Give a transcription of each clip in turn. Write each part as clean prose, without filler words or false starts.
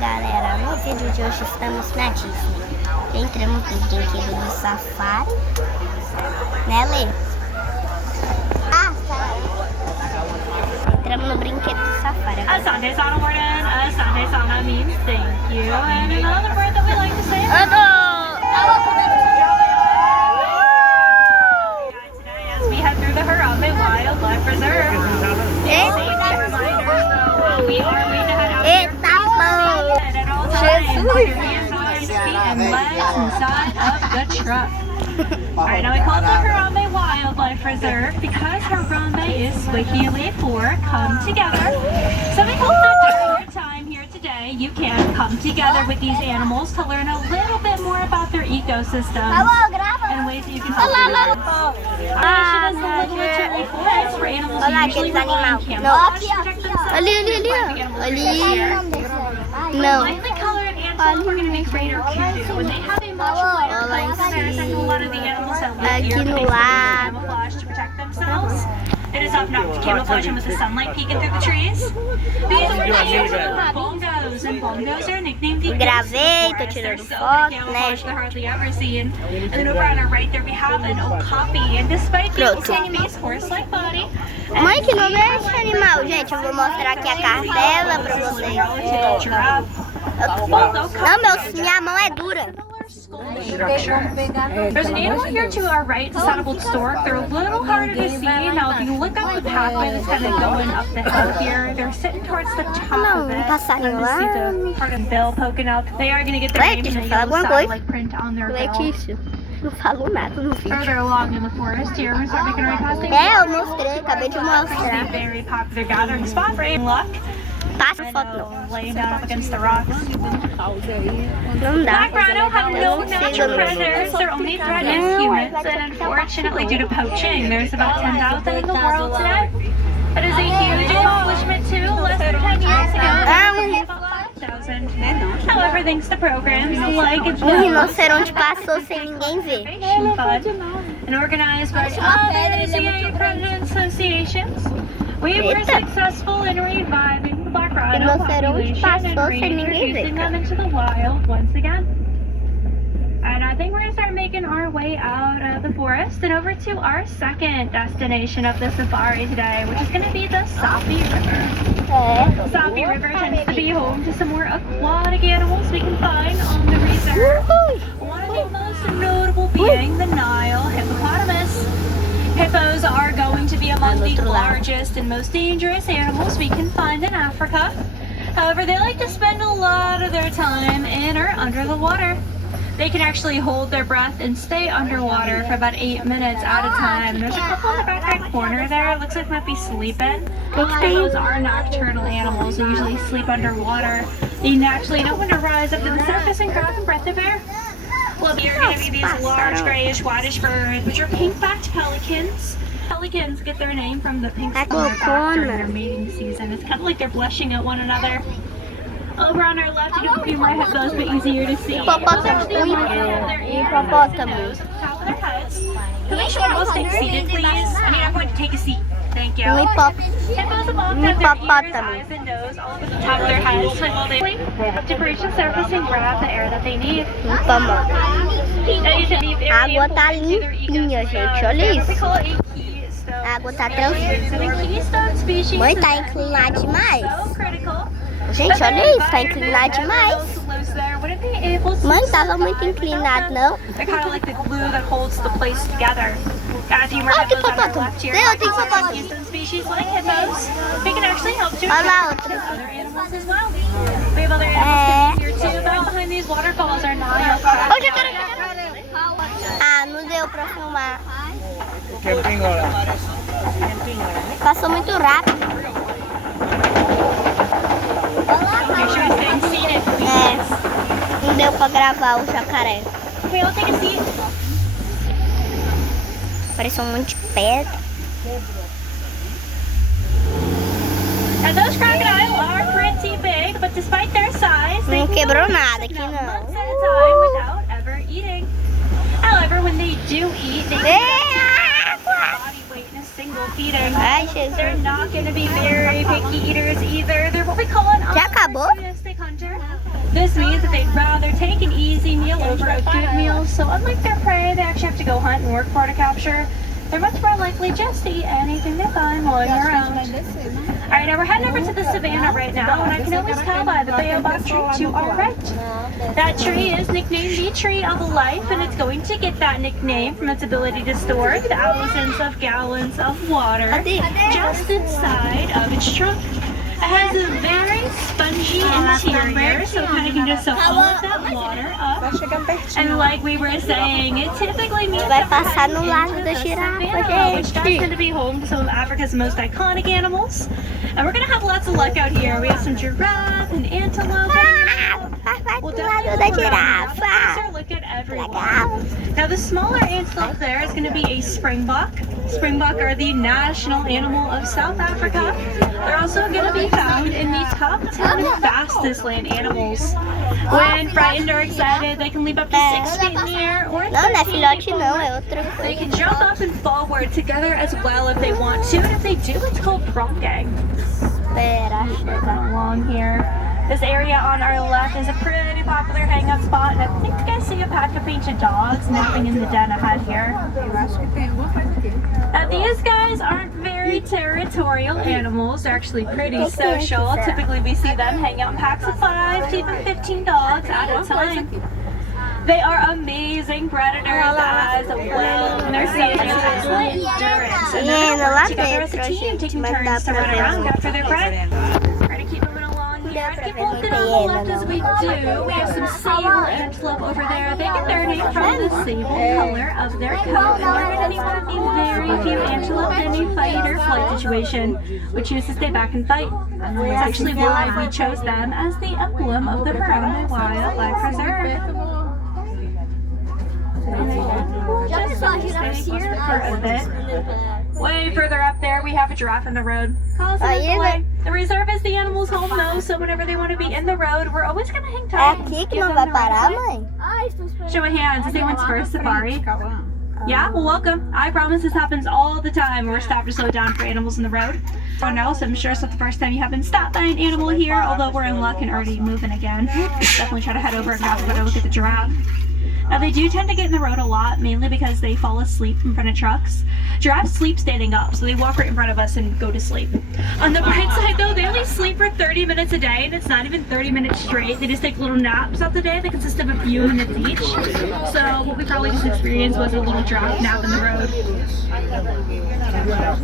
galera, no vídeo de hoje estamos na Disney. Entramos no brinquedo do safari, né, Lê? Ah, tá. Entramos no brinquedo do safari. A Sunday song word in, a Sunday song that means thank you, and another word that we like to say. Today as we head through the Harambe Wildlife Reserve. Safety reminders though, we are going to head out here and at all times, keep your hands on your feet and legs inside of the truck. Alright, now we call it the Harambe Wildlife Reserve because Harambe is Swahili for come together. So we hope that during your time here today, you can come together with these animals to learn a little bit more about their ecosystems and ways that you can help them. Mission is the liberatory forest where animals usually rely on camouflage to protect themselves. Lightly colored antelope are going to be greater kudu when they have a much lighter color than a lot of the animals that live here, but they still use camouflage to protect themselves. It is often not to camouflage them with the sunlight peeking through the trees. These are bongos, and bongos are nicknamed the Gravei, tô They're tirando so foto, camouflage né? they're hardly ever seen. And then over on our right there we have an okapi, and despite the okapi's horse-like body, Mãe, que nome é esse animal? Gente, eu vou mostrar aqui a cartela pra vocês. Não, minha mão é dura. There's an animal here to our right, it's a saddle-billed stork. They're a little harder to see. Now, if you look up the pathway that's kind of going up the hill here, they're sitting towards the top of it. You see the part of the bill poking out. They are going to get their name in a yellow satellite print on their bill. Letícia, não falou nada no vídeo. Further along in the forest here, we're starting to make our way past the Eu mostrei, acabei de mostrar. a very popular gathering spot for luck. Passa foto não. Laying down up against the rocks. Não dá. Black rhino have no natural predators. Their only threat is humans, and unfortunately, due to poaching, there's about 10,000 in the world today. That is a huge accomplishment too. Less than 10 years ago, there was only about 5,000. However, thanks to programs like Rinoceronte passou sem ninguém ver. Fund and organized by other ACA president associations, we were successful in reviving the black rhino population and reintroducing them into the wild once again. And I think we're going to start making our way out of the forest and over to our second destination of the safari today, which is going to be the Sapi River. The Sapi River tends to be home to some more aquatic animals we can find on the reserve. One of the most notable being the Nile hippopotamus. Hippos are going to be among the largest and most dangerous animals we can find in Africa. However, they like to spend a lot of their time in or under the water. They can actually hold their breath and stay underwater for about 8 minutes at a time. There's a couple in the back right corner there. It looks like might be sleeping. Hippos are nocturnal animals. They usually sleep underwater. They naturally know when to rise up to the surface and grab a breath of air. Well, here are going to be these large grayish, whitish birds, which are pink-backed pelicans. Pelicans get their name from the pink spots on their back during their mating season. It's kind of like they're blushing at one another. Over on our left, you have a few more hippos, but easier to see. Hipopótamo. Top of their heads. Can we show all stay seated, please? I mean, I'm going to take a seat. Thank you. Hippos have their ears, eyes, and nose all over the top of their heads while they have to reach the surface and grab the air that they need. A água tá limpinha, gente. Olha isso. A água tá transparente. Mãe, tá inclinada demais. Gente, olha isso, tá inclinado demais. Mãe, tava muito inclinado, não? They're kind of like the glue that holds the place together. As you Oh, tem hippos on our hipopótamo. left here, Tem hipopótamo. some species like hippos, they can actually help to Olha lá attract outra. other animals as well. We have other animals here too, but behind these waterfalls are Nile crabs. Hoje eu quero... Ah, não deu pra filmar. Passou muito rápido. Make sure you stay seated, please. É, não deu pra gravar o jacaré. Okay, I'll take a seat. Pareceu um monte de pedra. And those crocodiles are pretty big, but despite their size, they Não can quebrou only nada last aqui, about não. months at a time without ever eating. However, when they do eat, they can É água! body weight in a single feeding. Ai, Jesus. They're not going to be very picky eaters either. They're what we call an Já acabou? opportunistic hunter. This means that they'd rather take an easy meal over a good meal. So unlike their prey, they actually have to go hunt and work for to capture. They're much more likely just to eat anything they find while they're around. Alright, now we're heading over to the savannah right now, and I can always tell by the baobab tree to our right. That tree is nicknamed the Tree of Life, and it's going to get that nickname from its ability to store thousands of gallons of water just inside of its trunk. It has a very spongy interior, so it kind of can just soak all of that water up. And like we were saying, it typically means Vai passar no lago da girafa, which does tend to be home to some of Africa's most iconic animals. And we're going to have lots of luck out here. We have some giraffe and antelope. We'll definitely look at everyone. Now the smaller antelope there is going to be a springbok. Springbok are the national animal of South Africa. They're also going to be found in the top 10 fastest land animals. When frightened or excited, they can leap up to 6 feet in the air or Não, não é 13 filhote feet não, é outra They coisa. can jump up and forward together as well if they want to, and if they do, it's called pronking. Espera. Along here. This area on our left is a pretty popular hangout spot, and I think you guys see a pack of painted dogs napping in the den ahead here. Now these guys aren't very territorial animals, they're actually pretty social. Typically we see them hang out in packs of 5 to even 15 dogs at a time. They are amazing predators as well, and they're excellent endurance. And they're gonna work together as a team, taking turns to run around after their prey. We're gonna keep moving along here. To keep looking on the left as we do, we have some sable antelope over there. They get their name from the sable color of their coat, and they're gonna be one of the very few antelope in a fight or flight situation, which choose to stay back and fight. That's actually why we chose them as the emblem of the Harambe Wildlife Reserve. Just stay here for a bit. Way further up there, we have a giraffe in the road. Calls it the way. The reserve is the animal's home, though, so whenever they want to be in the road, we're always going to hang É tight. aqui que Give não them vai the parar, right way. mãe? Show of hands. Is anyone's first safari? Yeah, well, welcome. I promise this happens all the time. We're stopped to slow down for animals in the road. Everyone else, I'm sure it's not the first time you have been stopped by an animal here, although we're in luck and already moving again. Definitely try to head over and grab a better look at the giraffe. Now they do tend to get in the road a lot, mainly because they fall asleep in front of trucks. Giraffes sleep standing up, so they walk right in front of us and go to sleep. On the bright side though, they only sleep for 30 minutes a day, and it's not even 30 minutes straight. They just take little naps throughout the day that consist of a few minutes each. So what we probably just experienced was a little giraffe nap in the road.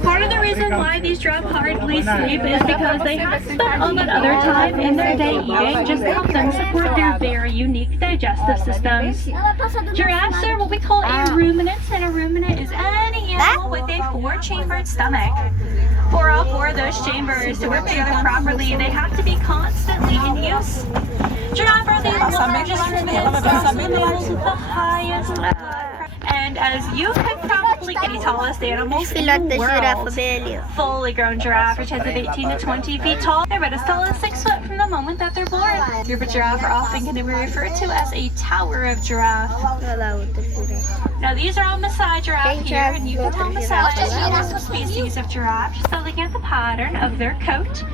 Part of the reason why these giraffe hardly sleep is because they have spent all that other time in their day eating just to help them support their very unique digestive systems. Giraffes are what we call a ruminant, and a ruminant is any animal with a 4-chambered stomach. For all 4 of those chambers to work together properly, they have to be constantly in use. Giraffe are the largest ruminants, also the animals with the highest blood pressure. And as you could probably get the tallest animals in Filhote the da girafa world, bem ali, ó. fully grown giraffe, which has of 18 to 20 feet tall. They're about as tall as 6 foot from the moment that they're born. Group of giraffe are often going to be referred to as a tower of giraffe. Olha lá outra girafa. Now these are all Maasai giraffe here, and you can tell Maasai is a species of giraffe just by looking at the pattern of their coat.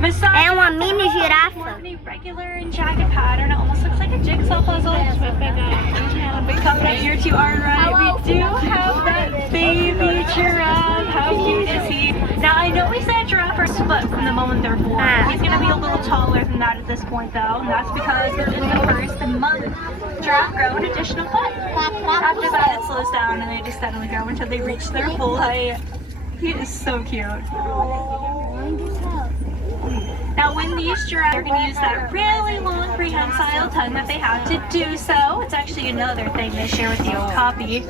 Maasai É uma giraffes mini are more girafa. of a regular and jagged pattern. It almost looks like a jigsaw puzzle. Coming up here to our right, we do have that baby giraffe. How cute is he? Now I know we said giraffe are split from the moment they're born. He's going to be a little taller than that at this point though, and that's because within the first month, giraffe grow an additional foot. After that it slows down and they just steadily grow until they reach their full height. He is so cute. Now when these giraffes are going to use that really long prehensile tongue that they have to do so, it's actually another thing they share with you in copy.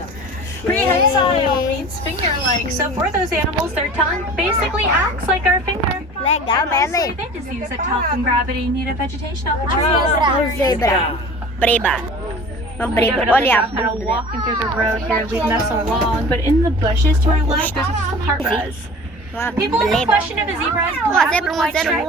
Prehensile means finger-like, so for those animals their tongue basically acts like our finger. Legal, né, Mostly Lê? they just use it to help them gravity needed vegetation off the trees. Uma zebra. Breba. Uma We have breba. another Olha a guy kind of bunda. walking through the road here, leading us along, but in the bushes to our left there's some zebras. Uma People breba. question if a zebra is Uma black zebra, with uma white zebra, stripes.